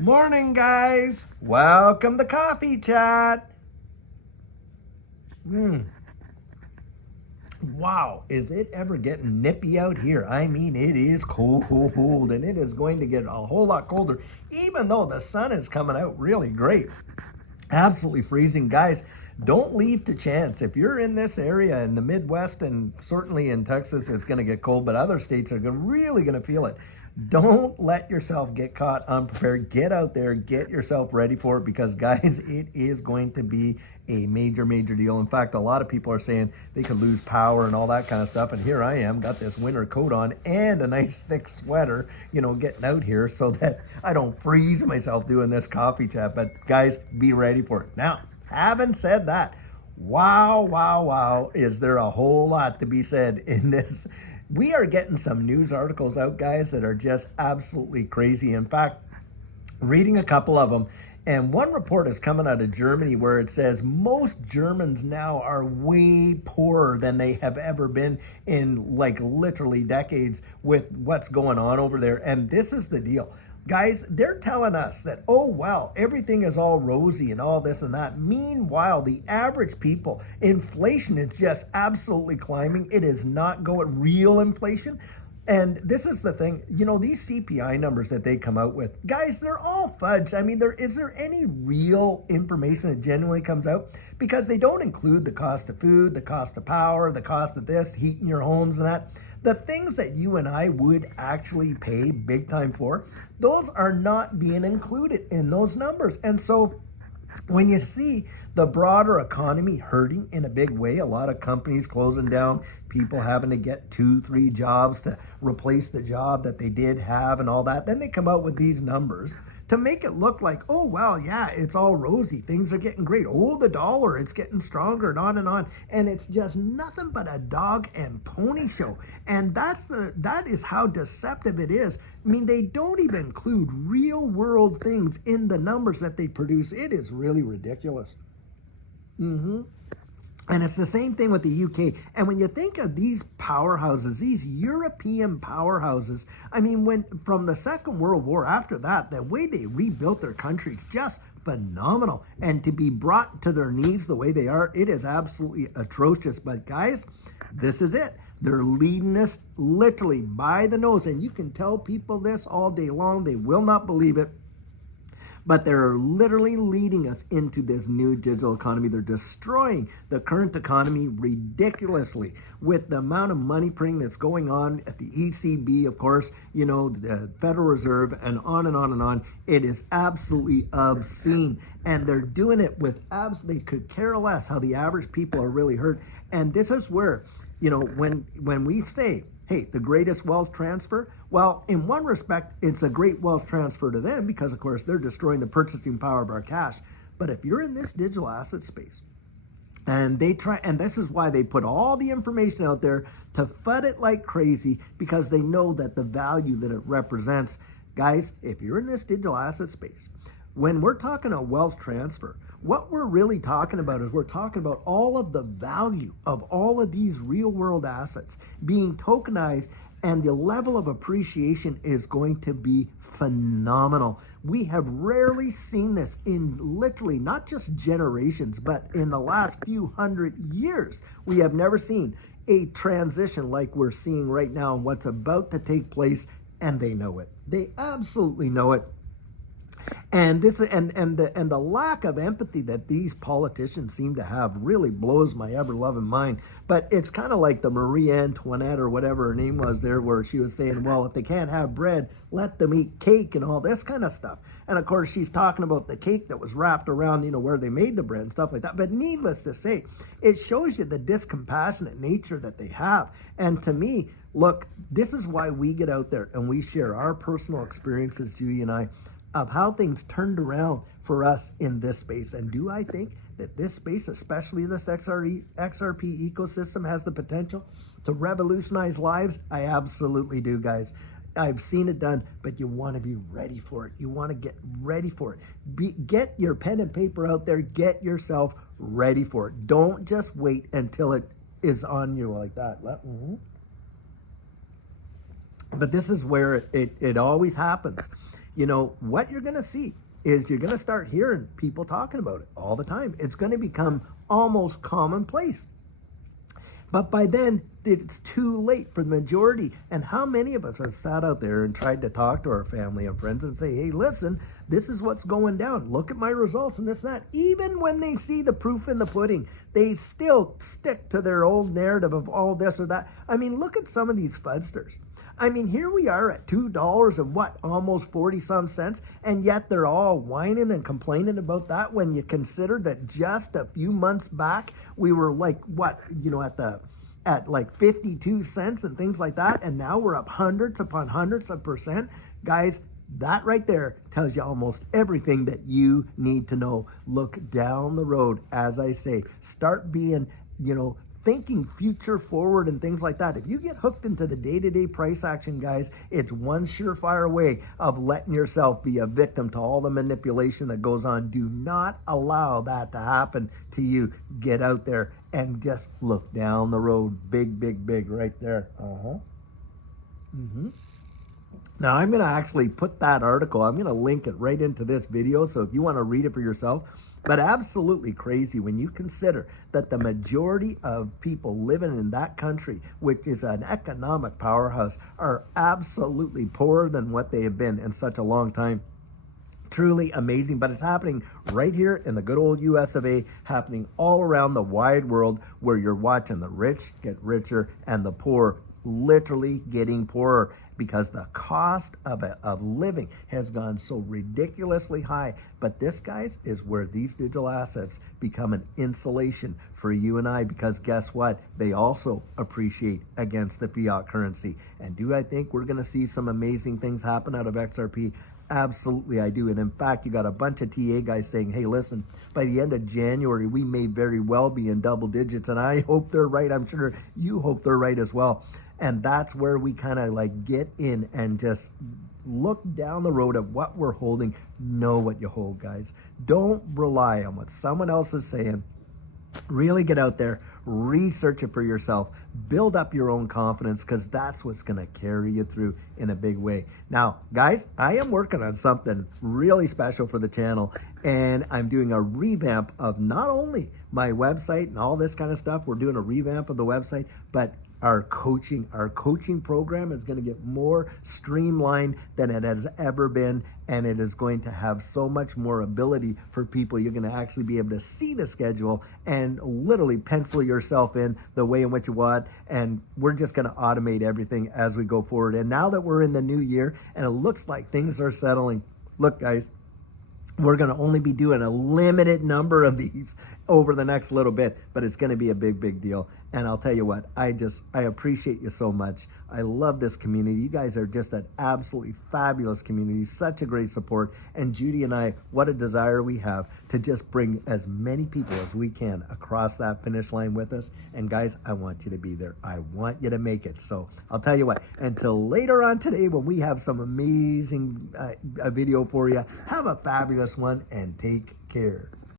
Morning, guys. Welcome to Coffee Chat. Wow, is it ever getting nippy out here? I mean, it is cold and it is going to get a whole lot colder, even though the sun is coming out really great. Absolutely freezing. Guys, don't leave to chance. If you're in this area in the Midwest and certainly in Texas, it's going to get cold, but other states are really going to feel it. Don't let yourself get caught unprepared. Get out there, get yourself ready for it because, guys, it is going to be a major deal. In fact, a lot of people are saying they could lose power and all that kind of stuff. And here I am, got this winter coat on and a nice thick sweater, getting out here so that I don't freeze myself doing this coffee chat. But, guys, be ready for it. Now, having said that, wow, is there a whole lot to be said in this. We are getting some news articles out, guys, that are just absolutely crazy. In fact, reading a couple of them, and one report is coming out of Germany where it says most Germans now are way poorer than they have ever been in like literally decades with what's going on over there. And this is the deal. Guys, they're telling us that, oh, well, everything is all rosy and all this and that. Meanwhile, the average people, inflation is just absolutely climbing. It is not going real inflation. And this is the thing, these CPI numbers that they come out with, guys, they're all fudge. I mean, is there any real information that genuinely comes out? Because they don't include the cost of food, the cost of power, the cost of this, heating your homes and that. The things that you and I would actually pay big time for, those are not being included in those numbers. And so when you see the broader economy hurting in a big way, a lot of companies closing down, people having to get 2-3 jobs to replace the job that they did have and all that, then they come out with these numbers to make it look like, oh, well, yeah, it's all rosy. Things are getting great. Oh, the dollar, it's getting stronger and on and on. And it's just nothing but a dog and pony show. And that is how deceptive it is. I mean, they don't even include real world things in the numbers that they produce. It is really ridiculous. And it's the same thing with the UK. And when you think of these powerhouses, these European powerhouses, I mean, when from the Second World War, after that, the way they rebuilt their countries, just phenomenal. And to be brought to their knees the way they are, it is absolutely atrocious. But guys, this is it. They're leading us literally by the nose. And you can tell people this all day long. They will not believe it. But they're literally leading us into this new digital economy. They're destroying the current economy ridiculously with the amount of money printing that's going on at the ECB, of course, the Federal Reserve, and on and on and on. It is absolutely obscene. And they're doing it with they could care less how the average people are really hurt. And this is where, when we say, hey, the greatest wealth transfer, well, in one respect, it's a great wealth transfer to them because, of course, they're destroying the purchasing power of our cash. But if you're in this digital asset space, and this is why they put all the information out there to FUD it like crazy because they know that the value that it represents. Guys, if you're in this digital asset space, when we're talking a wealth transfer, what we're really talking about is we're talking about all of the value of all of these real world assets being tokenized, and the level of appreciation is going to be phenomenal. We have rarely seen this in literally not just generations, but in the last few hundred years. We have never seen a transition like we're seeing right now and what's about to take place, and they know it. They absolutely know it. And this and the lack of empathy that these politicians seem to have really blows my ever-loving mind. But it's kind of like the Marie Antoinette or whatever her name was there, where she was saying, well, if they can't have bread, let them eat cake and all this kind of stuff. And of course, she's talking about the cake that was wrapped around, where they made the bread and stuff like that. But needless to say, it shows you the discompassionate nature that they have. And to me, look, this is why we get out there and we share our personal experiences, Judy and I, of how things turned around for us in this space. And do I think that this space, especially this XRP ecosystem, has the potential to revolutionize lives? I absolutely do, guys. I've seen it done, but you want to be ready for it. You want to get ready for it. Get your pen and paper out there. Get yourself ready for it. Don't just wait until it is on you like that. But this is where it always happens. what you're going to see is you're going to start hearing people talking about it all the time. It's going to become almost commonplace. But by then, it's too late for the majority. And how many of us have sat out there and tried to talk to our family and friends and say, hey, listen, this is what's going down. Look at my results and this and that. Even when they see the proof in the pudding, they still stick to their old narrative of all this or that. I mean, look at some of these fudsters. I mean, here we are at $2 and what, almost 40 some cents, and yet they're all whining and complaining about that when you consider that just a few months back we were like what, at like 52 cents and things like that, and now we're up hundreds upon hundreds of percent. Guys, that right there tells you almost everything that you need to know. Look down the road, as I say, start being, thinking future forward and things like that. If you get hooked into the day-to-day price action, guys, it's one surefire way of letting yourself be a victim to all the manipulation that goes on. Do not allow that to happen to you. Get out there and just look down the road. Big, big, big right there. Now, I'm going to actually put that article, I'm going to link it right into this video, so if you want to read it for yourself. But absolutely crazy when you consider that the majority of people living in that country, which is an economic powerhouse, are absolutely poorer than what they have been in such a long time. Truly amazing, but it's happening right here in the good old US of A, happening all around the wide world, where you're watching the rich get richer and the poor literally getting poorer, because the cost of living has gone so ridiculously high. But this, guys, is where these digital assets become an insulation for you and I, because guess what? They also appreciate against the fiat currency. And do I think we're going to see some amazing things happen out of XRP? Absolutely, I do. And in fact, you got a bunch of TA guys saying, hey, listen, by the end of January, we may very well be in double digits. And I hope they're right. I'm sure you hope they're right as well. And that's where we kind of like get in and just look down the road of what we're holding. Know what you hold, guys. Don't rely on what someone else is saying. Really get out there, research it for yourself, build up your own confidence, because that's what's going to carry you through in a big way. Now, guys, I am working on something really special for the channel, and I'm doing a revamp of not only my website and all this kind of stuff. We're doing a revamp of the website, but our coaching program is going to get more streamlined than it has ever been, and it is going to have so much more ability for people. You're going to actually be able to see the schedule and literally pencil yourself in the way in which you want, and we're just going to automate everything as we go forward. And now that we're in the new year and it looks like things are settling, look, guys, we're going to only be doing a limited number of these over the next little bit, but it's going to be a big, big deal. And I'll tell you what, I appreciate you so much. I love this community. You guys are just an absolutely fabulous community, such a great support. And Judy and I, what a desire we have to just bring as many people as we can across that finish line with us. And guys, I want you to be there. I want you to make it. So I'll tell you what, until later on today, when we have some amazing video for you, have a fabulous one and take care.